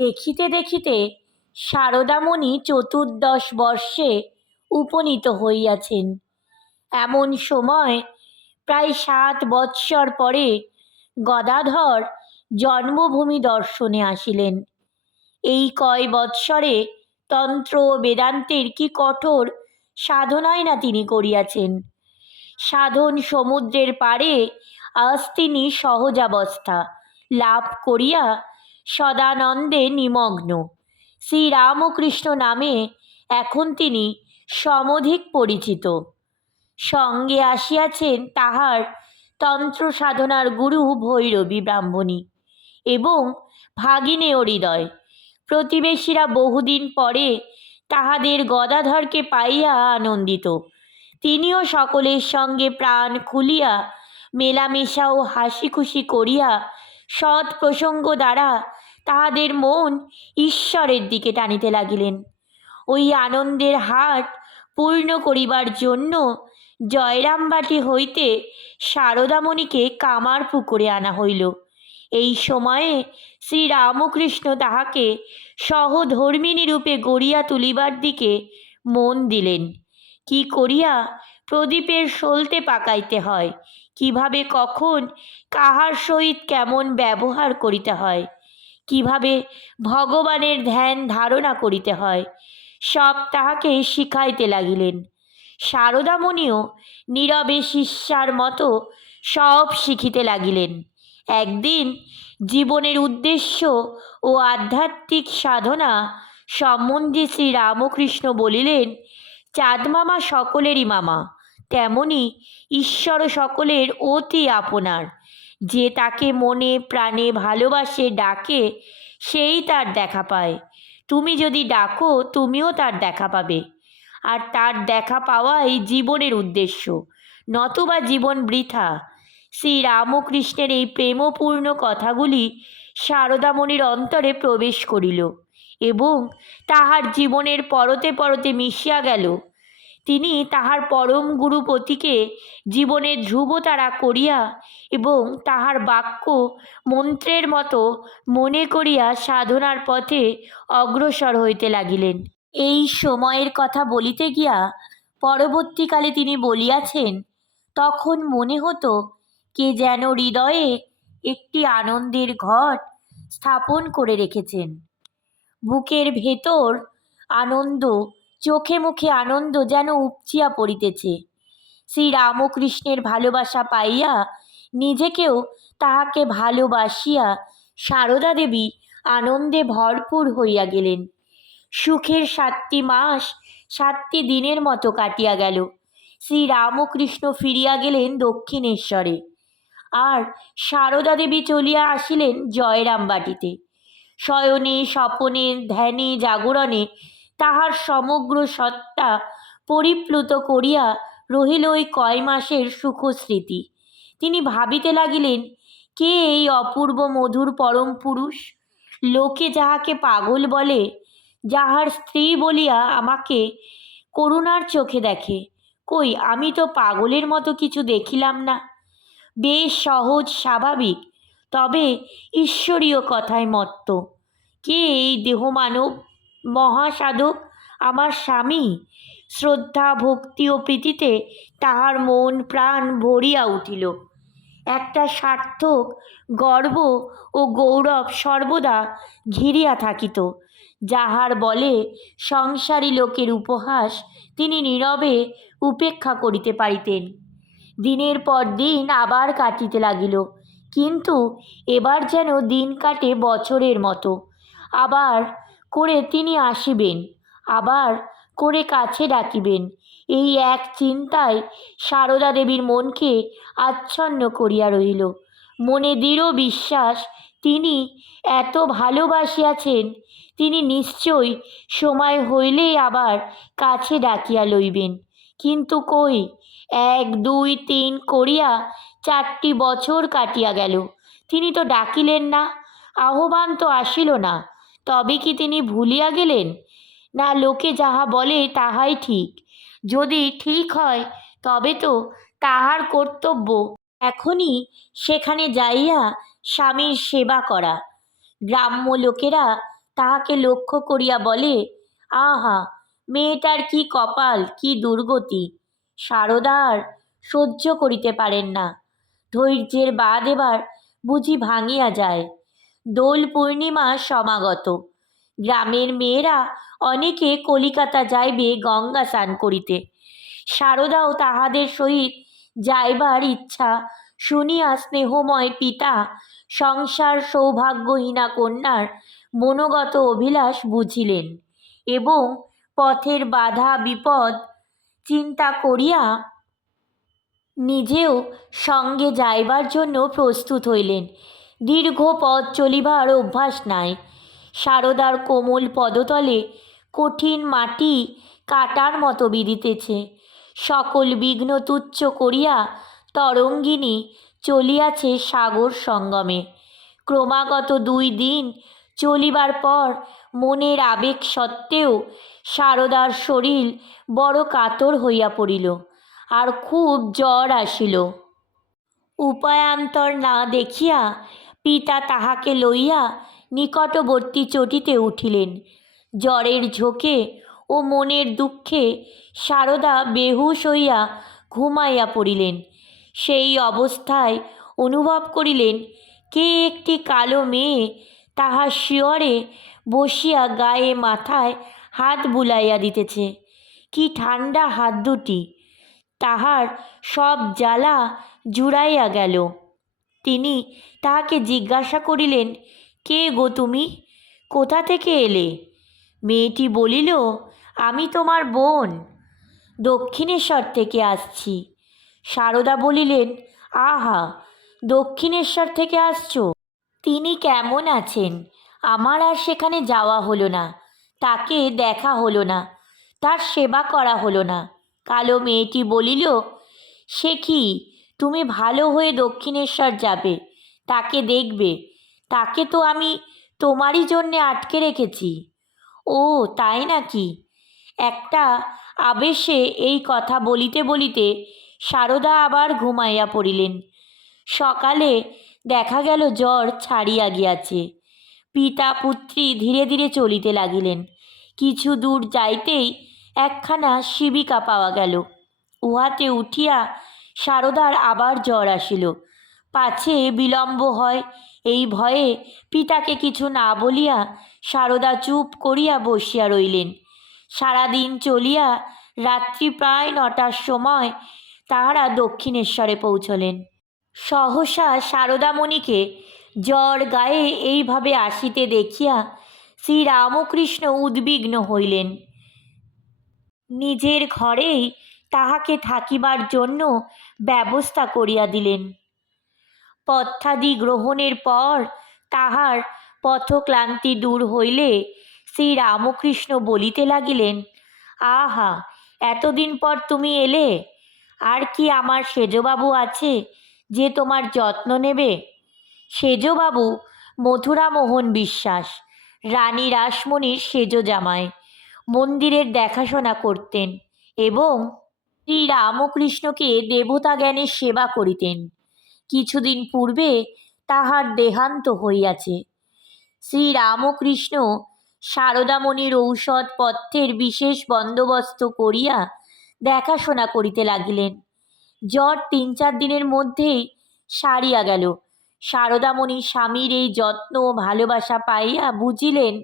দেখিতে দেখিতে শারদামণি চতুর্দশ বর্ষে উপনীত হইয়াছেন। এমন সময় প্রায় সাত বৎসর পরে গদাধর জন্মভূমি দর্শনে আসিলেন। এই কয় বৎসরে তন্ত্র ও বেদান্তের কি কঠোর সাধনাই না তিনি করিয়াছেন। সাধন সমুদ্রের পারে আজ তিনি সহজাবস্থা লাভ করিয়া সদানন্দে নিমগ্ন। শ্রীরামকৃষ্ণ নামে এখন তিনি সমধিক পরিচিত। সঙ্গে আসিয়াছেন তাহার তন্ত্র সাধনার গুরু ভৈরবী ব্রাহ্মণী এবং ভাগিনেয় হৃদয়। প্রতিবেশীরা বহুদিন পরে তাহাদের গদাধরকে পাইয়া আনন্দিত। তিনিও সকলের সঙ্গে প্রাণ খুলিয়া, মেলামেশা ও হাসি খুশি করিয়া সৎ প্রসঙ্গ দ্বারা তাহাদের মন ঈশ্বরের দিকে টানিতে লাগিলেন। ওই আনন্দের হাট পূর্ণ করিবার জন্য জয়রামবাটি হইতে শারদামণিকে কামার পুকুরে আনা হইল। এই সময়ে শ্রীরামকৃষ্ণ তাহাকে সহধর্মিনী রূপে গড়িয়া তুলিবার দিকে মন দিলেন। কি করিয়া প্রদীপের সলতে পাকাইতে হয়, কীভাবে কখন কাহার সহিত কেমন ব্যবহার করিতে হয় কীভাবে ভগবানের ধ্যান ধারণা করিতে হয়? সব তাহাকে শিখাইতে লাগিলেন। শারদামণিও নীরবে শিষ্যার মতো সব শিখিতে লাগিলেন। একদিন জীবনের উদ্দেশ্য ও আধ্যাত্মিক সাধনা সম্বন্ধে শ্রী রামকৃষ্ণ বলিলেন চাঁদ মামা সকলেরই মামা, তেমনি ঈশ্বর সকলের অতি আপনার। যে তাকে মনে প্রাণে ভালোবাসে, ডাকে, সেই তার দেখা পায়। তুমি যদি ডাকো, তুমিও তার দেখা পাবে। আর তার দেখা পাওয়াই জীবনের উদ্দেশ্য, নতুবা জীবন বৃথা। শ্রী রামকৃষ্ণের এই প্রেমপূর্ণ কথাগুলি শারদামণির অন্তরে প্রবেশ করিল এবং তাহার জীবনের পরতে পরতে মিশিয়া গেল। তিনি তাহার পরম গুরুপতিকে জীবনের ধ্রুবতারা করিয়া এবং তাহার বাক্য মন্ত্রের মতো মনে করিয়া সাধনার পথে অগ্রসর হইতে লাগিলেন। এই সময়ের কথা বলিতে গিয়া পরবর্তীকালে তিনি বলিয়াছেন, তখন মনে হতো কে যেন হৃদয়ে একটি আনন্দের ঘট স্থাপন করে রেখেছেন। বুকের ভেতর আনন্দ চোখে মুখে আনন্দ যেন উপচিয়া পড়িতেছে। শ্রী রামকৃষ্ণের ভালোবাসা পাইয়া নিজেকেও তাহাকে ভালোবাসিয়া সারদা দেবী আনন্দে ভরপুর হইয়া গেলেন। সুখের সাতটি মাস, সাতটি দিনের মতো কাটিয়া গেল। শ্রী রামকৃষ্ণ ফিরিয়া গেলেন দক্ষিণেশ্বরে। আর সারদা দেবী চলিয়া আসিলেন জয়রামবাটিতে। শয়নে, স্বপনে, ধ্যানে, জাগরণে তাহার সমগ্র সত্তা পরিপ্লুত করিয়া রহিল ওই কয় মাসের সুখস্মৃতি। তিনি ভাবিতে লাগিলেন, কে এই অপূর্ব মধুর পরম পুরুষ? লোকে যাহাকে পাগল বলে, যাহার স্ত্রী বলিয়া আমাকে করুণার চোখে দেখে, কই আমি তো পাগলের মতো কিছু দেখিলাম না। বেশ সহজ, স্বাভাবিক, তবে ঈশ্বরীয় কথায় মত্ত। কে এই দেহমানব? মহাসাধক আমার স্বামী শ্রদ্ধা, ভক্তি ও প্রীতিতে তাহার মন প্রাণ ভরিয়া উঠিল। একটা সার্থক, গর্ব ও গৌরব সর্বদা ঘিরিয়া থাকিত। যাহার বলে সংসারী লোকের উপহাস তিনি নীরবে উপেক্ষা করিতে পারিতেন। দিনের পর দিন আবার কাটিতে লাগিল, কিন্তু এবার যেন দিন কাটে বছরের মতো। আবার করে তিনি আসিবেন, আবার করে কাছে ডাকিবেন। এই এক চিন্তায় সারদা দেবীর মনকে আচ্ছন্ন করিয়া রহিল। মনে দৃঢ় বিশ্বাস তিনি এত ভালোবাসিয়াছেন, তিনি নিশ্চয়ই সময় হইলেই আবার কাছে ডাকিয়া লইবেন। কিন্তু কই, এক, দুই, তিন করিয়া চারটি বছর কাটিয়া গেল। তিনি তো ডাকিলেন না, আহ্বান তো আসিল না। তবে কি তিনি ভুলিয়া গেলেন? না, লোকে যাহা বলে তাহাই ঠিক। যদি ঠিক হয়, তবে তো তাহার কর্তব্য। এখনই সেখানে যাইয়া স্বামীর সেবা করা। গ্রাম্য লোকেরা তাহাকে লক্ষ্য করিয়া বলে, আহা, মেয়েটার কি কপাল, কি দুর্গতি। সারদার সহ্য করিতে পারেন না। ধৈর্যের বাদ এবার বুঝি ভাঙিয়া যায়। দোল পূর্ণিমা সমাগত। গ্রামের মেয়েরা অনেকে কলিকাতা যাইবে গঙ্গা স্নান করিতে। সারদাও তাহাদের সহিত যাইবার ইচ্ছা। শুনিয়া স্নেহময় পিতা সংসার সৌভাগ্যহীনা কন্যার মনোগত অভিলাষ বুঝিলেন এবং পথের বাধা, বিপদ চিন্তা করিয়া নিজেও সঙ্গে যাইবার জন্য প্রস্তুত হইলেন। দীর্ঘ পথ চলিবার অভ্যাস নাই। সারদার কোমল পদতলে কঠিন মাটি কাটার মতো বিদিতেছে সকল বিঘ্ন তুচ্ছ করিয়া তরঙ্গিনী চলিয়াছে সাগর সঙ্গমে। ক্রমাগত দুই দিন চলিবার পর মনের আবেগ সত্ত্বেও সারদার শরীর বড় কাতর হইয়া পড়িল, আর খুব জ্বর আসিল। উপায়ান্তর না দেখিয়া পিতা তাহাকে লইয়া নিকটবর্তী চটিতে উঠিলেন। জ্বরের ঝোঁকে ও মনের দুঃখে সারদা বেহুশ হইয়া ঘুমাইয়া পড়িলেন। সেই অবস্থায় অনুভব করিলেন, কে একটি কালো মেয়ে তাহার শিয়রে বসিয়া গায়ে মাথায় হাত বুলাইয়া দিতেছে। কি ঠান্ডা হাত দুটি, তাহার সব জ্বালা জুড়াইয়া গেল। তিনি তাহাকে জিজ্ঞাসা করিলেন, কে গো তুমি? কোথা থেকে এলে? মেয়েটি বলিল, আমি তোমার বোন। দক্ষিণেশ্বর থেকে আসছি। সারদা বলিলেন, আহা, দক্ষিণেশ্বর থেকে আসছো? তিনি কেমন আছেন? আমার আর সেখানে যাওয়া হলো না, তাকে দেখা হলো না, তার সেবা করা হলো না। কালো মেয়েটি বলিল, সে কি? তুমি ভালো হয়ে দক্ষিণেশ্বর যাবে। তাকে দেখবে। তাকে তো আমি তোমারই জন্যে আটকে রেখেছি। ও, তাই নাকি? একটা আবেশে এই কথা বলিতে বলিতে সারদা আবার ঘুমাইয়া পড়িলেন। সকালে দেখা গেল জ্বর ছাড়িয়া গিয়াছে। পিতা পুত্রী ধীরে ধীরে চলিতে লাগিলেন। কিছু দূর যাইতেই একখানা শিবিকা পাওয়া গেল। উহাতে উঠিয়া সারদার আবার জ্বর আসিল। পাছে বিলম্ব হয়। এই ভয়ে পিতাকে কিছু না বলিয়া সারদা চুপ করিয়া বসিয়া রইলেন। সারাদিন চলিয়া রাত্রি প্রায় নটার সময় তাহারা দক্ষিণেশ্বরে পৌঁছলেন। সহসা সারদামণিকে জ্বর গায়ে এইভাবে আসিতে দেখিয়া শ্রীরামকৃষ্ণ উদ্বিগ্ন হইলেন। নিজের ঘরেই তাহাকে থাকিবার জন্য ব্যবস্থা করিয়া দিলেন। পথ্যাদি গ্রহণের পর তাহার পথক্লান্তি দূর হইলে শ্রী রামকৃষ্ণ বলিতে লাগিলেন, আহা, এতদিন পর তুমি এলে, আর কি আমার সেজবাবু আছে যে তোমার যত্ন নেবে? সেজবাবু, মথুরামোহন বিশ্বাস, রানী রাসমণির সেজ জামায় মন্দিরের দেখাশোনা করতেন এবং শ্রী রামকৃষ্ণকে দেবতা জ্ঞানের সেবা করিতেন। কিছুদিন পূর্বে তাহার দেহান্ত হইয়াছে। শ্রী রামকৃষ্ণ শারদামণির ঔষধপথ্যের বিশেষ বন্দোবস্ত করিয়া দেখাশোনা করিতে লাগিলেন। জ্বর তিন চার দিনের মধ্যেই সারিয়া গেল। শারদামণি স্বামীর এই যত্ন ভালোবাসা পাইয়া বুঝিলেন,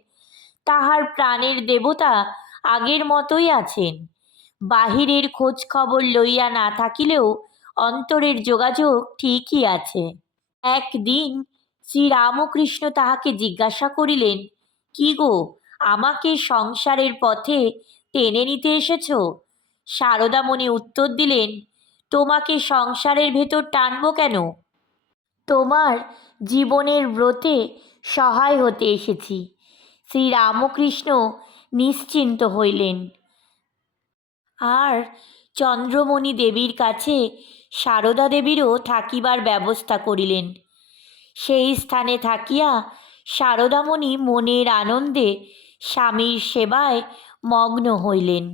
তাহার প্রাণের দেবতা আগের মতোই আছেন। বাহিরের খোঁজ খবর লইয়া না থাকিলেও অন্তরের যোগাযোগ ঠিকই আছে। একদিন শ্রীরামকৃষ্ণ তাহাকে জিজ্ঞাসা করিলেন, কি গো, আমাকে সংসারের পথে টেনে নিতে এসেছ? শারদামণি উত্তর দিলেন, তোমাকে সংসারের ভেতর টানবো কেন? তোমার জীবনের ব্রতে সহায় হতে এসেছি। শ্রীরামকৃষ্ণ নিশ্চিন্ত হইলেন। আর চন্দ্রমণি দেবীর কাছে সারদা দেবীরও থাকিবার ব্যবস্থা করিলেন। সেই স্থানে থাকিয়া সারদামণি মনের আনন্দে স্বামীর সেবায় মগ্ন হইলেন।